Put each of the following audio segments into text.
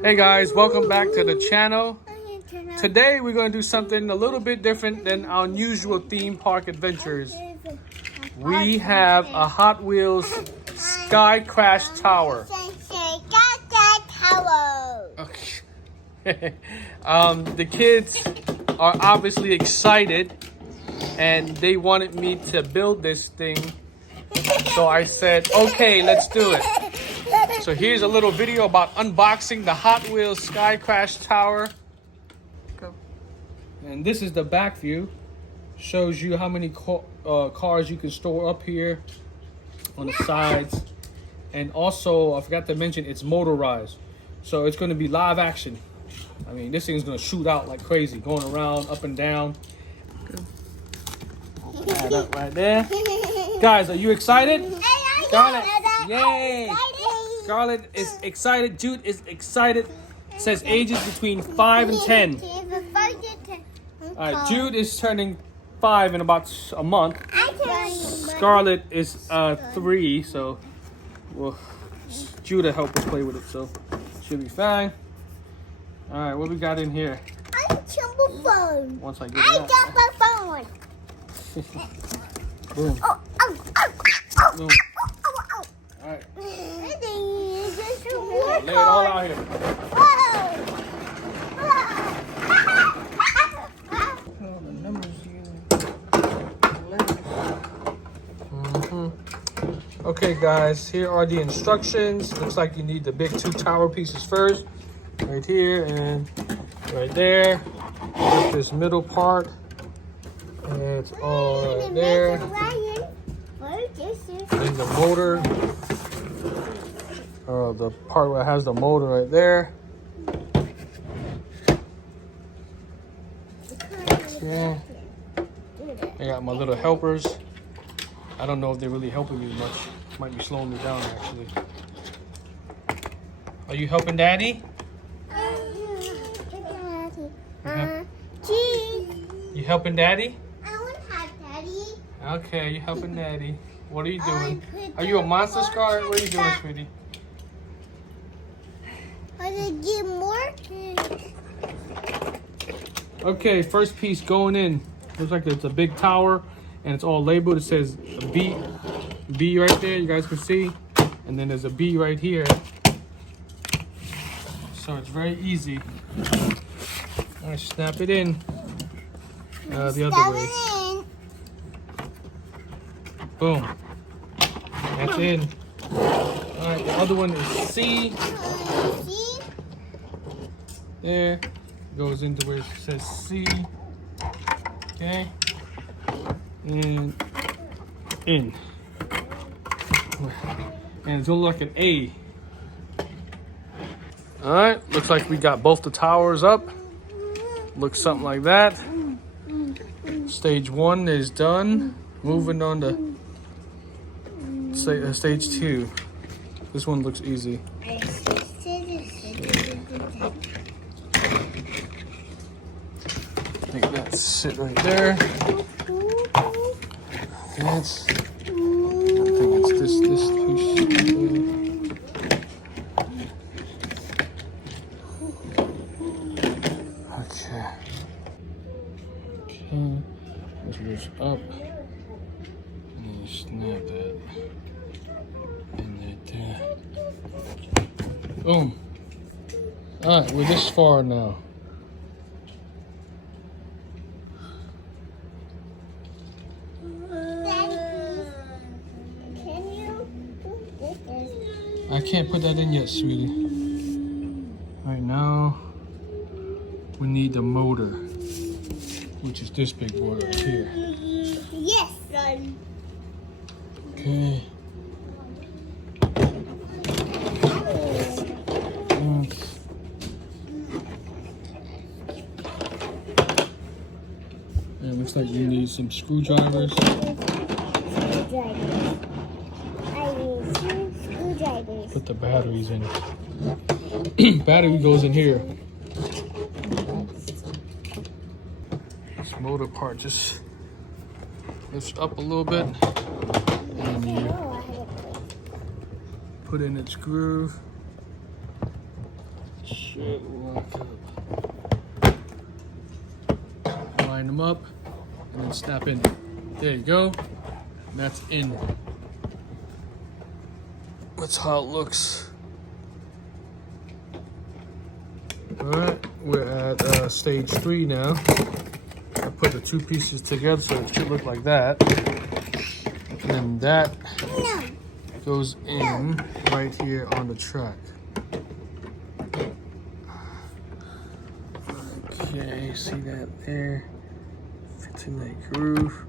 Hey guys, welcome back to the channel. Today we're going to do something a little bit different than our usual theme park adventures. We have a Hot Wheels Sky Crash Tower. Okay. The kids are obviously excited and they wanted me to build this thing. So I said, okay, let's do it. So here's a little video about unboxing the Hot Wheels Sky Crash Tower. And this is the back view. Shows you how many cars you can store up here on the sides. And also, I forgot to mention, it's motorized. So it's going to be live action. I mean, this thing is going to shoot out like crazy, going around, up and down. That up right there. Guys, are you excited? Scarlett, yay! Scarlett is excited. Jude is excited. It says ages between 5 and 10. All right, Jude is turning 5 in about a month. Scarlett is 3, so Jude will help us play with it, so she'll be fine. All right, what we got in here? I jump a phone. Once I get I jump a phone. Boom. Boom. All right. Lay it all out here. Okay guys, here are the instructions. Looks like you need the big 2 tower pieces first. Right here and right there. With this middle part. And it's all right there. And the motor. The part where it has the motor right there. Okay. I got my little helpers. I don't know if they're really helping me much. Might be slowing me down actually. Are you helping Daddy? You helping Daddy? I want to have Daddy. Okay, you helping Daddy. What are you doing? Are you a monster, Scarlett? What are you doing, sweetie? I want to get more. Okay, first piece going in. Looks like it's a big tower and it's all labeled. It says B right there, you guys can see. And then there's a B right here. So it's very easy. I snap it in the other way. Boom. That's in. Alright, the other one is C. There. Goes into where it says C. Okay. And in. And it's gonna look like an A. Alright, looks like we got both the towers up. Looks something like that. Stage 1 is done. Moving on to stage 2. This one looks easy. I think that's sit right there. That's, I think it's this piece right there. Okay. Okay. This goes up. And you snap that. And right there. Boom. Alright, we're this far now. I can't put that in yet, sweetie. Right now, we need the motor, which is this big boy right here. Yes, son. Okay. And it looks like you need some screwdrivers. Put the batteries in. Battery goes in here. This motor part just lifts up a little bit. And you put in its groove. Should walk up. Line them up and then snap in. There you go. That's in. That's how it looks. Alright, we're at stage 3 now. I put the two pieces together so it should look like that. And then that goes in right here on the track. Okay, see that there? Fits in that groove.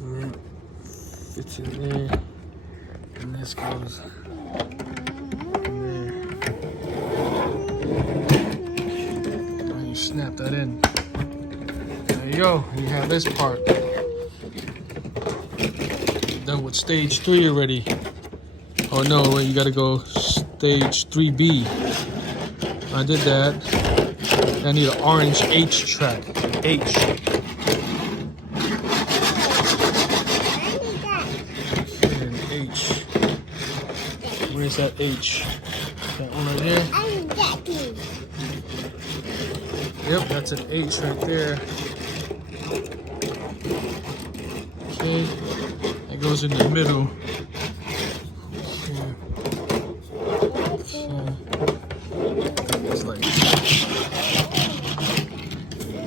And that fits in there. And this goes in there. And you snap that in. There you go. You have this part. Done with stage 3 already. Oh no, wait, you gotta go stage 3B. I did that. I need an orange H track. H. And H. Where's that H? That one right here? Yep, that's an H right there. Okay. That goes in the middle. Okay. It's like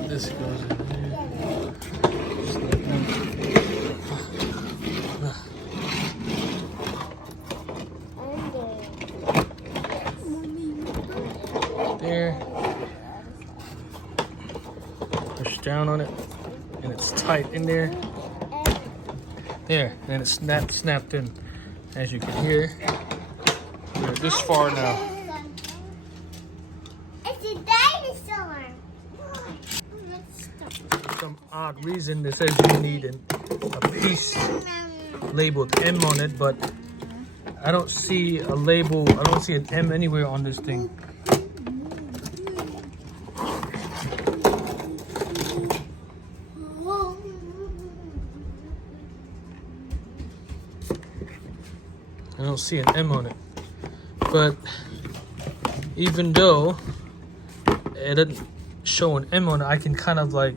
this goes in there. Just like that. There. Push down on it, and it's tight in there. There, and it's snapped in. As you can hear, we're this far now. It's a dinosaur. For some odd reason, it says you need a piece labeled M on it, but I don't see a label. I don't see an M anywhere on this thing. I don't see an M on it. But even though it doesn't show an M on it, I can kind of like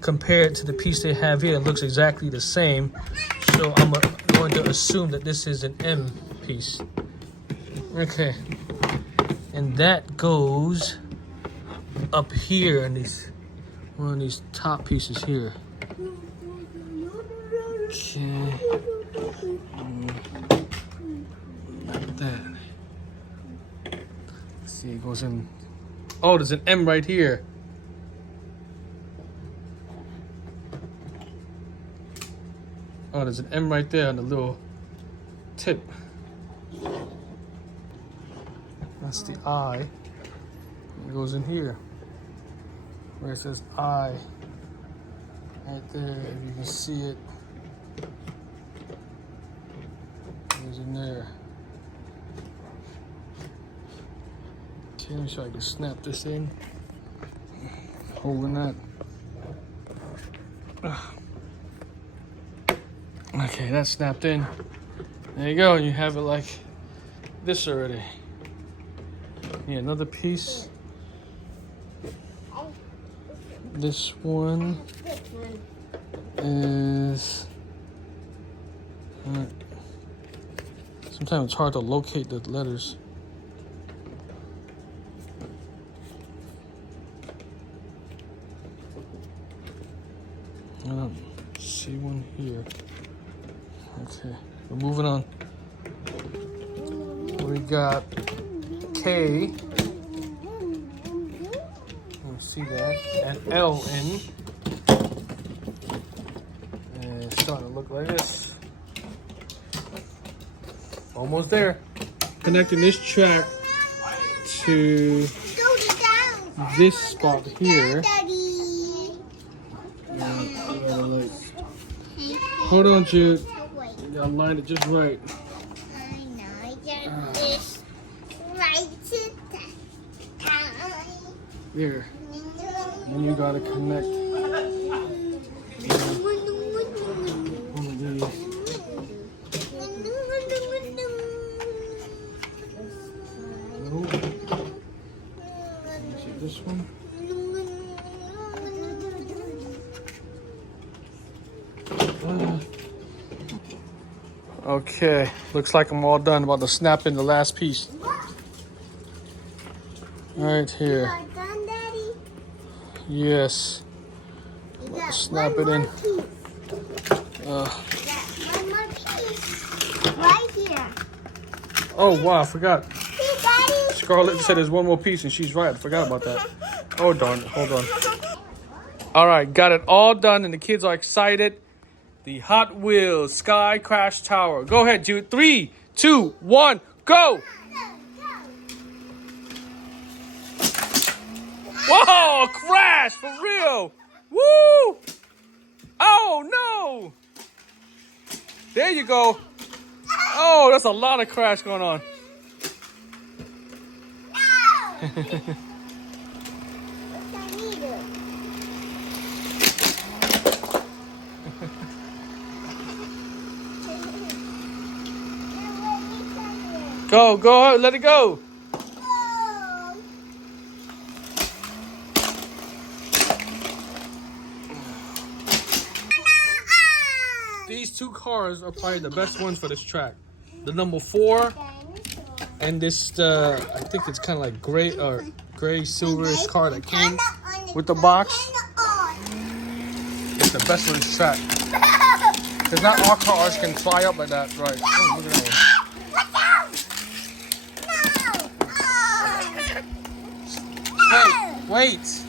compare it to the piece they have here. It looks exactly the same. So I'm going to assume that this is an M piece. Okay. And that goes up here in one of these top pieces here. Okay. Like that. Let's see, it goes in. Oh, there's an M right here. Oh, there's an M right there on the little tip. That's the I. It goes in here. Where it says I. Right there, if you can see it. It goes in there. Okay, let me see if I can snap this in. Holding that. Okay, that's snapped in. There you go, you have it like this already. Yeah, another piece. This one is... sometimes it's hard to locate the letters. I don't see one here. Okay, we're moving on. We got K. You see that? And L in. And it's starting to look like this. Almost there. Connecting this track to this spot here. Hold on, Jude. You gotta line it just right. I know, just right to There. Then you gotta connect. One of these. this one. Okay, looks like I'm all done. About to snap in the last piece. Right here. You are done, Daddy? Yes. You got Snap one it in. more piece. You got one more piece. Right here. Oh, wow, I forgot. See, Daddy? Scarlett said there's one more piece, and she's right. I forgot about that. Oh, darn it. Hold on. All right, got it all done, and the kids are excited. The Hot Wheels Sky Crash Tower. Go ahead, Jude. 3, 2, 1, go! Whoa, a crash for real! Woo! Oh no! There you go. Oh, that's a lot of crash going on. Go, let it go. These two cars are probably the best ones for this track. The number 4 and this, I think it's kind of like gray or gray silverish car that came with the box. It's the best for this track. Because not all cars can fly up like that. Right. Oh, look at that one. Hey, wait.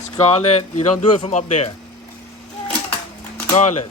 Scarlett, you don't do it from up there. Scarlett.